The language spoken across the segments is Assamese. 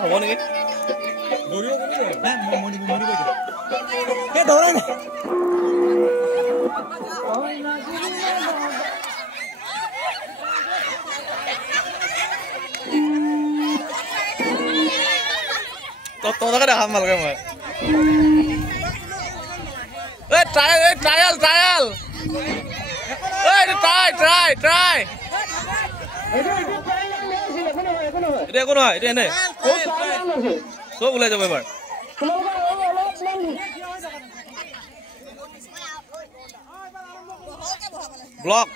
হ'ব নেকি দৌৰিব তোমাকে দেখাম ভালকে মই ট্ৰায়েল ট্ৰাই এটা একো নহয় এটা এনে চব ওলাই যাব এবাৰ ব্লক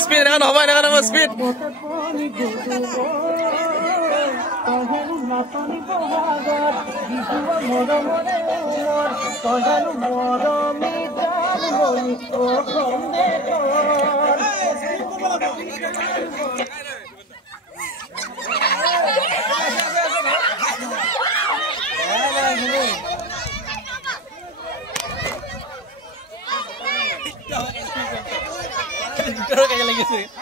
স্পীড এনেকা নহব স্পীড লাগিছে